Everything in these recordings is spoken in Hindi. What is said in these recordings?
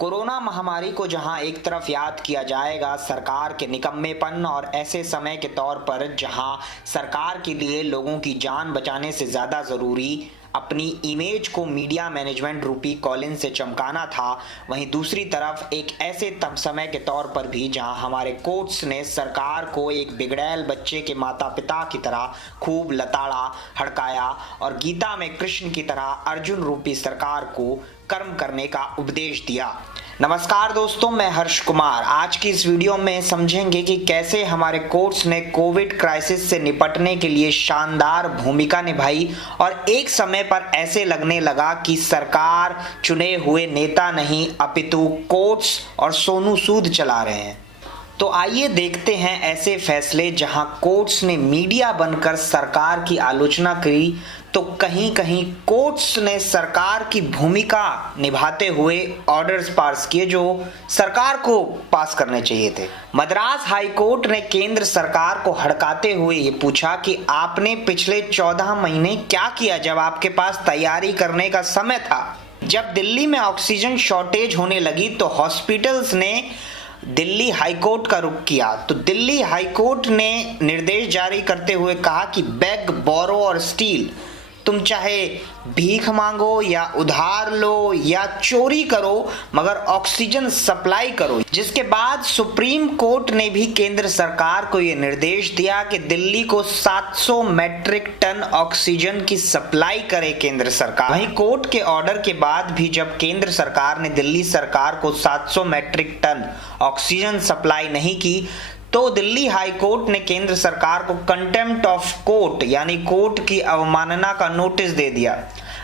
कोरोना महामारी को जहां एक तरफ याद किया जाएगा सरकार के निकम्मेपन और ऐसे समय के तौर पर जहां सरकार के लिए लोगों की जान बचाने से ज़्यादा ज़रूरी अपनी इमेज को मीडिया मैनेजमेंट रूपी कॉलिन से चमकाना था, वहीं दूसरी तरफ एक ऐसे तब समय के तौर पर भी जहां हमारे कोर्ट्स ने सरकार को एक बिगड़ैल बच्चे के माता पिता की तरह खूब लताड़ा, हड़काया और गीता में कृष्ण की तरह अर्जुन रूपी सरकार को कर्म करने का उपदेश दिया। नमस्कार दोस्तों, मैं हर्ष कुमार। आज की इस वीडियो में समझेंगे कि कैसे हमारे कोर्ट्स ने कोविड क्राइसिस से निपटने के लिए शानदार भूमिका निभाई और एक समय पर ऐसे लगने लगा कि सरकार चुने हुए नेता नहीं अपितु कोर्ट्स और सोनू सूद चला रहे हैं। तो आइए देखते हैं ऐसे फैसले जहां कोर्ट्स ने मीडिया बनकर सरकार की आलोचना की तो कहीं कहीं कोर्ट्स ने सरकार की भूमिका निभाते हुए ऑर्डर्स पास किए जो सरकार को पास करने चाहिए थे। मद्रास हाई कोर्ट ने केंद्र सरकार को हड़काते हुए ये पूछा कि आपने पिछले 14 महीने क्या किया जब आपके पास तैयारी करने का समय था। जब दिल्ली में ऑक्सीजन शॉर्टेज होने लगी तो हॉस्पिटल्स ने दिल्ली हाईकोर्ट का रुख किया तो दिल्ली हाईकोर्ट ने निर्देश जारी करते हुए कहा कि बेग, बोरो और स्टील, तुम चाहे भीख मांगो या उधार लो या चोरी करो मगर ऑक्सीजन सप्लाई करो। जिसके बाद सुप्रीम कोर्ट ने भी केंद्र सरकार को यह निर्देश दिया कि दिल्ली को 700 मैट्रिक टन ऑक्सीजन की सप्लाई करे केंद्र सरकार। वहीं कोर्ट के ऑर्डर के बाद भी जब केंद्र सरकार ने दिल्ली सरकार को 700 मैट्रिक टन ऑक्सीजन सप्लाई नहीं की तो दिल्ली हाई कोर्ट ने केंद्र सरकार को कंटेम्प्ट ऑफ कोर्ट यानी कोर्ट की अवमानना का नोटिस दे दिया।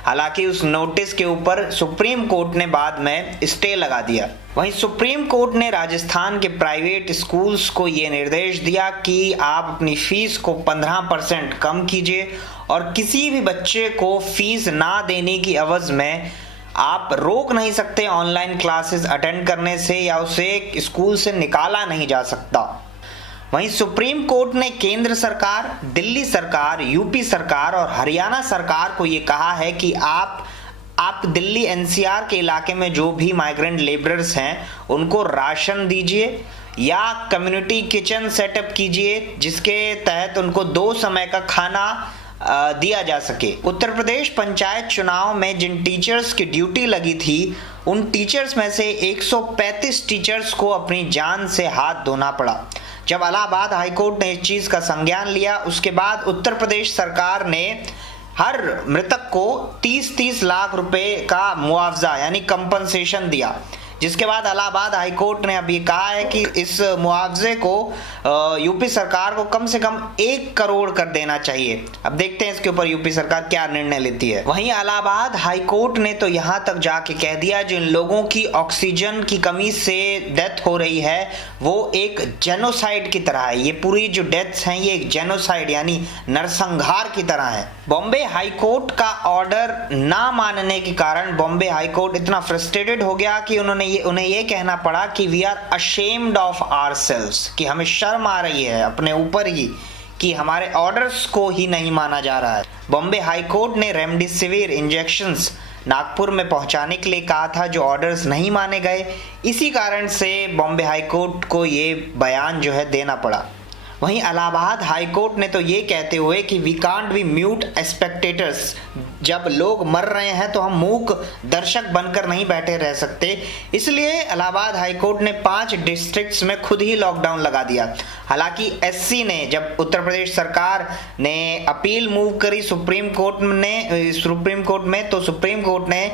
हालांकि उस नोटिस के ऊपर सुप्रीम कोर्ट ने बाद में स्टे लगा दिया। वहीं सुप्रीम कोर्ट ने राजस्थान के प्राइवेट स्कूल्स को यह निर्देश दिया कि आप अपनी फीस को 15% कम कीजिए और किसी भी बच्चे को फीस ना देने की एवज में आप रोक नहीं सकते ऑनलाइन क्लासेस अटेंड करने से या उसे स्कूल से निकाला नहीं जा सकता। वहीं सुप्रीम कोर्ट ने केंद्र सरकार, दिल्ली सरकार, यूपी सरकार और हरियाणा सरकार को ये कहा है कि आप दिल्ली एनसीआर के इलाके में जो भी माइग्रेंट लेबरर्स हैं उनको राशन दीजिए या कम्युनिटी किचन सेटअप कीजिए जिसके तहत उनको 2 समय का खाना दिया जा सके। उत्तर प्रदेश पंचायत चुनाव में जिन टीचर्स की ड्यूटी लगी थी उन टीचर्स में से 135 टीचर्स को अपनी जान से हाथ धोना पड़ा। जब इलाहाबाद हाईकोर्ट ने इस चीज का संज्ञान लिया उसके बाद उत्तर प्रदेश सरकार ने हर मृतक को 30-30 लाख रुपए का मुआवजा यानी कंपनसेशन दिया। जिसके बाद इलाहाबाद हाईकोर्ट ने अभी कहा है कि इस मुआवजे को यूपी सरकार को कम से कम 1 करोड़ कर देना चाहिए। अब देखते हैं इसके ऊपर यूपी सरकार क्या निर्णय लेती है। वहीं इलाहाबाद हाईकोर्ट ने तो यहां तक जाके कह दिया जिन लोगों की ऑक्सीजन की कमी से डेथ हो रही है वो एक जेनोसाइड की तरह है। ये पूरी जो डेथ्स हैं ये एक जेनोसाइड यानी नरसंहार की तरह है। बॉम्बे हाईकोर्ट का ऑर्डर ना मानने के कारण बॉम्बे हाईकोर्ट इतना फ्रस्ट्रेटेड हो गया कि उन्हें ये कहना पड़ा कि we are ashamed of ourselves, कि हमें शर्म आ रही है अपने ऊपर ही कि हमारे ऑर्डर्स को ही नहीं माना जा रहा है। बॉम्बे हाईकोर्ट ने रेमडेसिविर इंजेक्शंस नागपुर में पहुंचाने के लिए कहा था जो ऑर्डर्स नहीं माने गए। इसी कारण से बॉम्बे हाईकोर्ट को ये बयान जो है देना पड़ा। वहीं इलाहाबाद हाईकोर्ट ने तो ये कहते हुए कि we can't be mute spectators, जब लोग मर रहे हैं तो हम मूक दर्शक बनकर नहीं बैठे रह सकते, इसलिए इलाहाबाद हाईकोर्ट ने 5 डिस्ट्रिक्ट्स में खुद ही लॉकडाउन लगा दिया। हालांकि एससी ने जब उत्तर प्रदेश सरकार ने अपील मूव करी सुप्रीम कोर्ट में तो सुप्रीम कोर्ट ने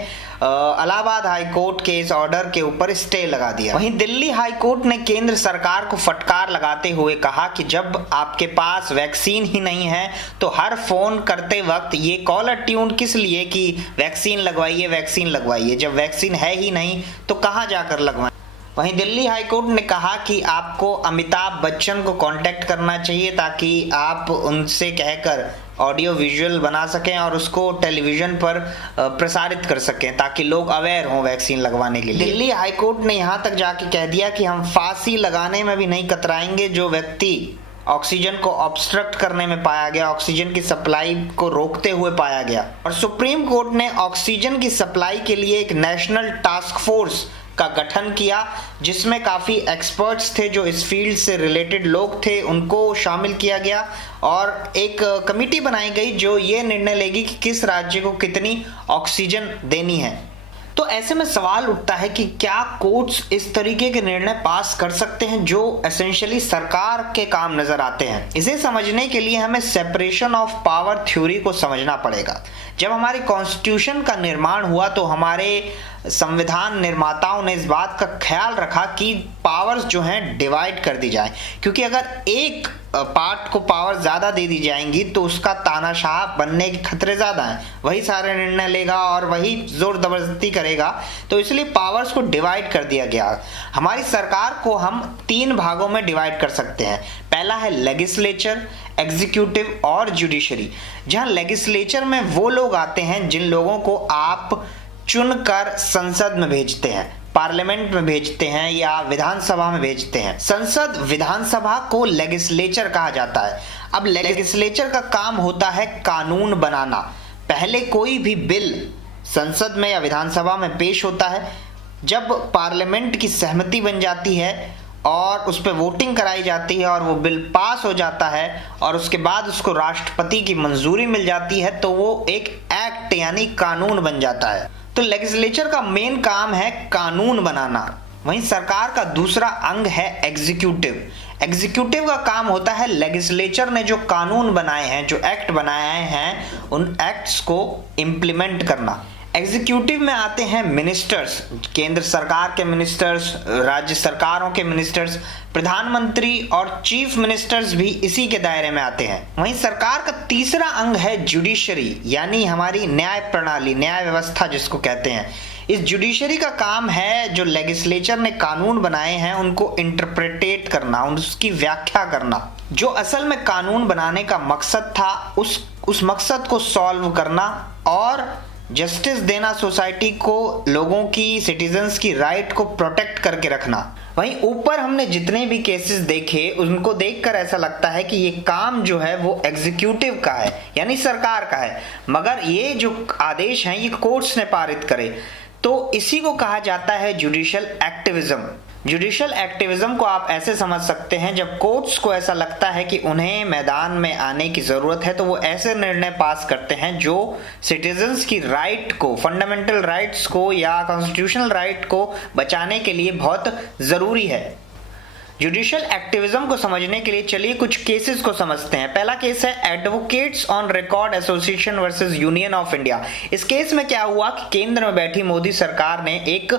इलाहाबाद हाईकोर्ट के इस ऑर्डर के ऊपर स्टे लगा दिया। वहीं दिल्ली हाईकोर्ट ने केंद्र सरकार को फटकार लगाते हुए कहा कि जब आपके पास वैक्सीन ही नहीं है तो हर फोन करते वक्त ये कॉलर ट्यून किस लिए कि वैक्सीन लगवाइए, जब वैक्सीन है ही नहीं तो कहां जाकर लगवाएं। वहीं दिल्ली हाईकोर्ट ने कहा कि आपको अमिताभ बच्चन को कांटेक्ट करना चाहिए ताकि आप उनसे कहकर ऑडियो विजुअल बना सकें और उसको टेलीविजन पर प्रसारित कर सकें ताकि लोग अवेयर हों वैक्सीन लगवाने के लिए। दिल्ली हाईकोर्ट ने यहां तक जाके कह दिया कि हम फांसी लगाने में भी नहीं कतराएंगे जो व्यक्ति ऑक्सीजन को ऑब्स्ट्रक्ट करने में पाया गया, ऑक्सीजन की सप्लाई को रोकते हुए पाया गया। और सुप्रीम कोर्ट ने ऑक्सीजन की सप्लाई के लिए एक नेशनल टास्क फोर्स का गठन किया, जिसमें काफ़ी एक्सपर्ट्स थे जो इस फील्ड से रिलेटेड लोग थे, उनको शामिल किया गया और एक कमेटी बनाई गई जो ये निर्णय लेगी कि किस राज्य को कितनी ऑक्सीजन देनी है। तो ऐसे में सवाल उठता है कि क्या कोर्ट्स इस तरीके के निर्णय पास कर सकते हैं जो एसेंशियली सरकार के काम नजर आते हैं। इसे समझने के लिए हमें सेपरेशन ऑफ पावर थ्योरी को समझना पड़ेगा। जब हमारी कॉन्स्टिट्यूशन का निर्माण हुआ तो हमारे संविधान निर्माताओं ने इस बात का ख्याल रखा कि पावर्स जो हैं डिवाइड कर दी जाए, क्योंकि अगर एक पार्ट को पावर ज़्यादा दे दी जाएंगी तो उसका तानाशाह बनने के खतरे ज़्यादा हैं, वही सारे निर्णय लेगा और वही जोर जबरदस्ती करेगा। तो इसलिए पावर्स को डिवाइड कर दिया गया। हमारी सरकार को हम 3 भागों में डिवाइड कर सकते हैं। पहला है लेजिस्लेचर, एग्जीक्यूटिव और जुडिशरी। जहां लेजिस्लेचर में वो लोग आते हैं जिन लोगों को आप चुनकर संसद में भेजते हैं, पार्लियामेंट में भेजते हैं या विधानसभा में भेजते हैं। संसद विधानसभा को लेजिस्लेचर कहा जाता है। अब लेजिस्लेचर का काम होता है कानून बनाना। पहले कोई भी बिल संसद में या विधानसभा में पेश होता है, जब पार्लियामेंट की सहमति बन जाती है और उस पर वोटिंग कराई जाती है और वो बिल पास हो जाता है और उसके बाद उसको राष्ट्रपति की मंजूरी मिल जाती है, तो वो एक एक्ट यानी कानून बन जाता है। तो लेजिस्लेचर का मेन काम है कानून बनाना। वहीं सरकार का दूसरा अंग है एग्जीक्यूटिव। एग्जीक्यूटिव का काम होता है लेजिस्लेचर ने जो कानून बनाए हैं, जो एक्ट बनाए हैं, उन एक्ट्स को इम्प्लीमेंट करना। एग्जीक्यूटिव में आते हैं मिनिस्टर्स, केंद्र सरकार के मिनिस्टर्स, राज्य सरकारों के मिनिस्टर्स, प्रधानमंत्री और चीफ मिनिस्टर्स भी इसी के दायरे में आते हैं। वहीं सरकार का तीसरा अंग है जुडिशरी, यानी हमारी न्याय प्रणाली, न्याय व्यवस्था जिसको कहते हैं। इस जुडिशरी का काम है जो लेजिस्लेचर ने कानून बनाए हैं उनको इंटरप्रेटेट करना, उसकी व्याख्या करना। जो असल में कानून बनाने का मकसद था उस मकसद को सॉल्व करना और जस्टिस देना, सोसाइटी को, लोगों की, सिटीजन्स की राइट को प्रोटेक्ट करके रखना। वहीं ऊपर हमने जितने भी केसेस देखे उनको देखकर ऐसा लगता है कि ये काम जो है वो एग्जीक्यूटिव का है, यानी सरकार का है, मगर ये जो आदेश हैं ये कोर्ट्स ने पारित करे, तो इसी को कहा जाता है जुडिशियल एक्टिविज्म। जुडिशियल एक्टिविज्म को आप ऐसे समझ सकते हैं, जब कोर्ट्स को ऐसा लगता है कि उन्हें मैदान में आने की जरूरत है तो वो ऐसे निर्णय पास करते हैं जो सिटीजन्स की राइट को, फंडामेंटल राइट्स को या कॉन्स्टिट्यूशनल राइट को बचाने के लिए बहुत जरूरी है। जुडिशियल एक्टिविज्म को समझने के लिए चलिए कुछ केसेस को समझते हैं। पहला केस है advocates on record association versus Union of India. इस केस में क्या हुआ कि केंद्र में बैठी मोदी सरकार ने एक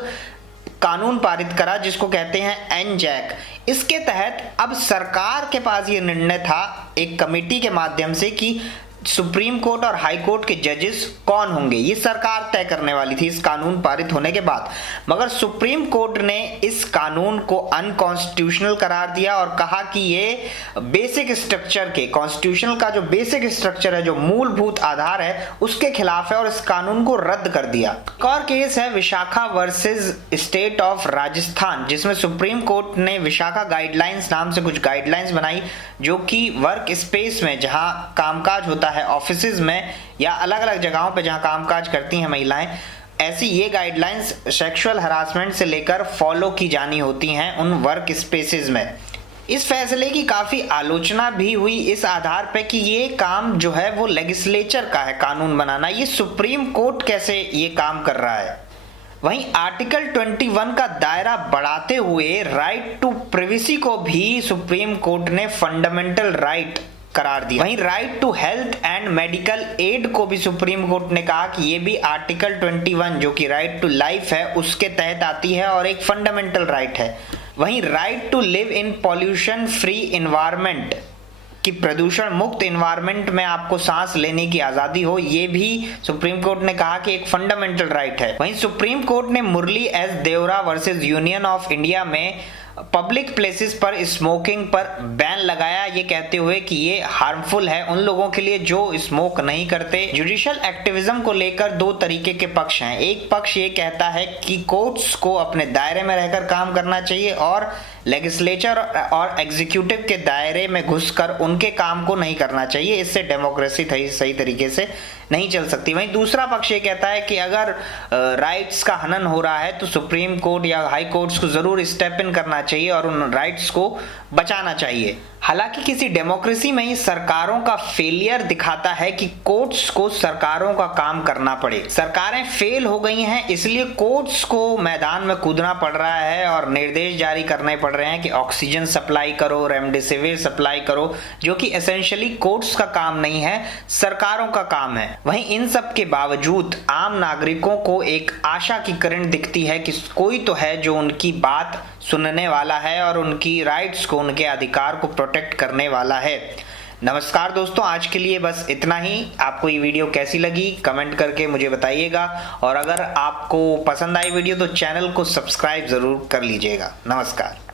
कानून पारित करा जिसको कहते हैं एनजैक। इसके तहत अब सरकार के पास ये निर्णय था एक कमेटी के माध्यम से कि सुप्रीम कोर्ट और हाई कोर्ट के जजेस कौन होंगे, ये सरकार तय करने वाली थी इस कानून पारित होने के बाद। मगर सुप्रीम कोर्ट ने इस कानून को अनकॉन्स्टिट्यूशनल करार दिया और कहा कि ये बेसिक स्ट्रक्चर के, कॉन्स्टिट्यूशन का जो बेसिक स्ट्रक्चर है, जो मूलभूत आधार है, उसके खिलाफ है और इस कानून को रद्द कर दिया। एक और केस है Vishakha versus state of Rajasthan, जिसमें सुप्रीम कोर्ट ने विशाखा गाइडलाइंस नाम से कुछ गाइडलाइंस बनाई जो कि वर्क स्पेस में जहां कामकाज होता है, ऑफिसेज में या अलग अलग जगहों पे जहां कामकाज करती हैं महिलाएं, ऐसी ये गाइडलाइंस सेक्सुअल हरासमेंट से लेकर फॉलो की जानी होती हैं उन वर्क स्पेसेस में। इस फैसले की काफी आलोचना भी हुई इस आधार पे कि ये काम जो है वो लेजिस्लेचर का है, कानून बनाना, ये सुप्रीम कोर्ट कैसे ये काम कर रहा है। वहीं आर्टिकल 21 का दायरा बढ़ाते हुए राइट टू प्रिवेसी को भी सुप्रीम कोर्ट ने फंडामेंटल राइट करार दिया। वहीं right to health and medical aid को भी सुप्रीम कोर्ट ने कहा कि ये भी आर्टिकल 21 जो कि राइट टू लाइफ है उसके तहत आती है और एक फंडामेंटल राइट है। वहीं right to live in pollution free environment, कि प्रदूषण मुक्त इन्वायरमेंट में आपको सांस लेने की आजादी हो, ये भी सुप्रीम कोर्ट ने कहा कि एक फंडामेंटल राइट है। वहीं सुप्रीम कोर्ट ने Murli S Deora versus Union of India में पब्लिक प्लेसेस पर स्मोकिंग पर बैन लगाया, ये कहते हुए कि ये हार्मफुल है उन लोगों के लिए जो स्मोक नहीं करते। जुडिशियल एक्टिविज्म को लेकर दो तरीके के पक्ष हैं। एक पक्ष ये कहता है कि कोर्ट्स को अपने दायरे में रहकर काम करना चाहिए और लेजिस्लेचर और एग्जीक्यूटिव के दायरे में घुसकर उनके काम को नहीं करना चाहिए, इससे डेमोक्रेसी सही तरीके से नहीं चल सकती। वहीं दूसरा पक्ष ये कहता है कि अगर राइट्स का हनन हो रहा है तो सुप्रीम कोर्ट या हाई कोर्ट्स को जरूर स्टेप इन करना चाहिए और उन राइट्स को बचाना चाहिए। हालांकि किसी डेमोक्रेसी में ही सरकारों का फेलियर दिखाता है कि कोर्ट्स को सरकारों का काम करना पड़े। सरकारें फेल हो गई हैं, इसलिए कोर्ट्स को मैदान में कूदना पड़ रहा है और निर्देश जारी करने पड़ रहे हैं कि ऑक्सीजन सप्लाई करो, रेमडेसिविर सप्लाई करो, जो कि एसेंशियली कोर्ट्स का काम नहीं है, सरकारों का काम है। वहीं इन सब के बावजूद आम नागरिकों को एक आशा की किरण दिखती है कि कोई तो है जो उनकी बात सुनने वाला है और उनकी राइट्स को, उनके अधिकार को प्रोटेक्ट करने वाला है। नमस्कार दोस्तों, आज के लिए बस इतना ही। आपको ये वीडियो कैसी लगी कमेंट करके मुझे बताइएगा, और अगर आपको पसंद आई वीडियो तो चैनल को सब्सक्राइब जरूर कर लीजिएगा। नमस्कार।